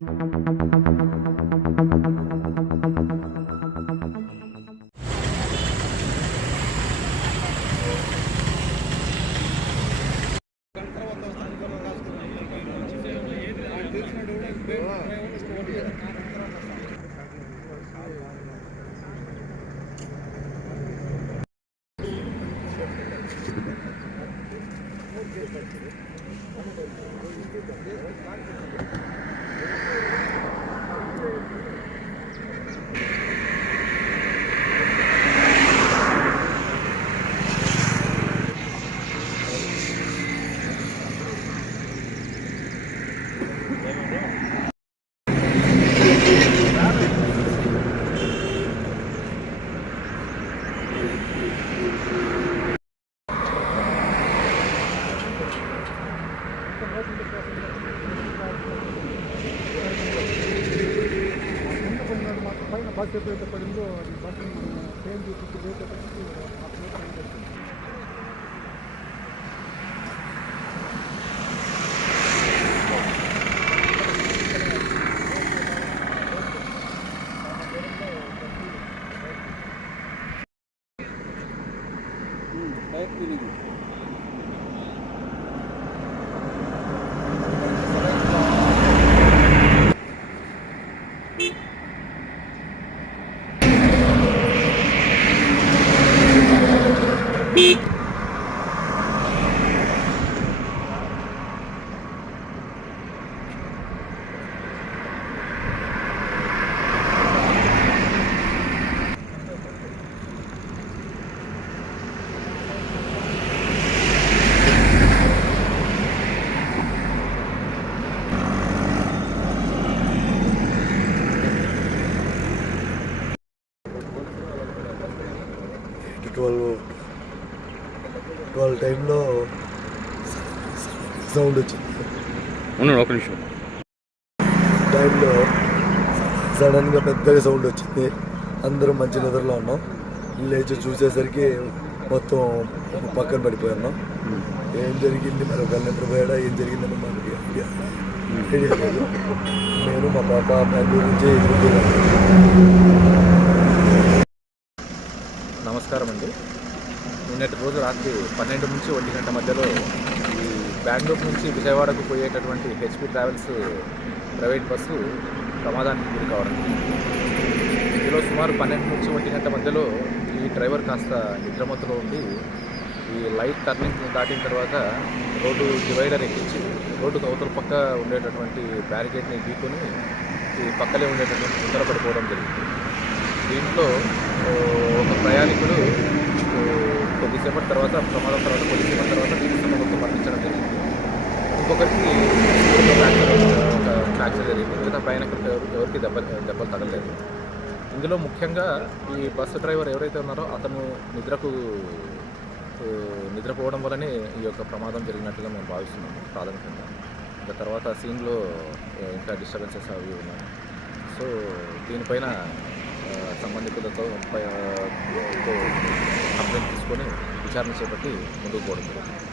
Bus ఎప్పుడైతే పడిందో అది బస్సు మనం ట్రైన్ చూపించి ట్వెల్వ్ టైంలో సౌండ్ వచ్చింది. ఒక నిమిషం. టైంలో సడన్గా పెద్దగా సౌండ్ వచ్చింది. అందరం మంచి నిద్రలో ఉన్నాం. లేచి చూసేసరికి మొత్తం పక్కన పడిపోయాం. ఏం జరిగింది, మరి ఒక నిద్రపోయాడా, ఏం జరిగిందని మనకి ఐడియా లేదు. నేను మా పాప బెంగళూరు నుంచి ఎదురుకున్నాను. నమస్కారం అండి. నిన్నటి రోజు రాత్రి 12 నుంచి 1 గంట మధ్యలో ఈ బెంగళూరు నుంచి విజయవాడకు పోయేటటువంటి హెచ్పి ట్రావెల్స్ ప్రైవేట్ బస్సు ప్రమాదానికి గురి కావడం. ఇందులో సుమారు 12 నుంచి 1 గంట మధ్యలో ఈ డ్రైవర్ కాస్త నిద్రమత్తులో ఉండి ఈ లైట్ టర్నింగ్ దాటిన తర్వాత రోడ్డు డివైడర్ ఎక్కించి రోడ్డుకు అవతల పక్క ఉండేటటువంటి బ్యారికేడ్ని ఢీకొని ఈ పక్కనే ఉండేటటువంటి ముందర పడిపోవడం జరిగింది. దీంట్లో ఒక ప్రయాణికుడు కొద్దిసేపటి తర్వాత ప్రమాదం తర్వాత కొద్దిసేపటి తర్వాత చికిత్స మరణించడం జరిగింది. ఇంకొకరికి ఫ్రాక్చర్ జరిగింది. మిగతా ప్రయాణికులకు ఎవరికి దెబ్బలు తగలలేదు. ఇందులో ముఖ్యంగా ఈ బస్సు డ్రైవర్ ఎవరైతే ఉన్నారో అతను నిద్రపోవడం వల్లనే ఈ యొక్క ప్రమాదం జరిగినట్టుగా మేము భావిస్తున్నాము ప్రాథమికంగా. ఇంకా తర్వాత సీన్లో ఇంకా డిస్టర్బెన్సెస్ అవి ఉన్నాయి. సో దీనిపైన సంబంధితులతో కంప్లైంట్ తీసుకొని విచారణ చేపట్టి ముందుకు పోవడం జరుగుతుంది.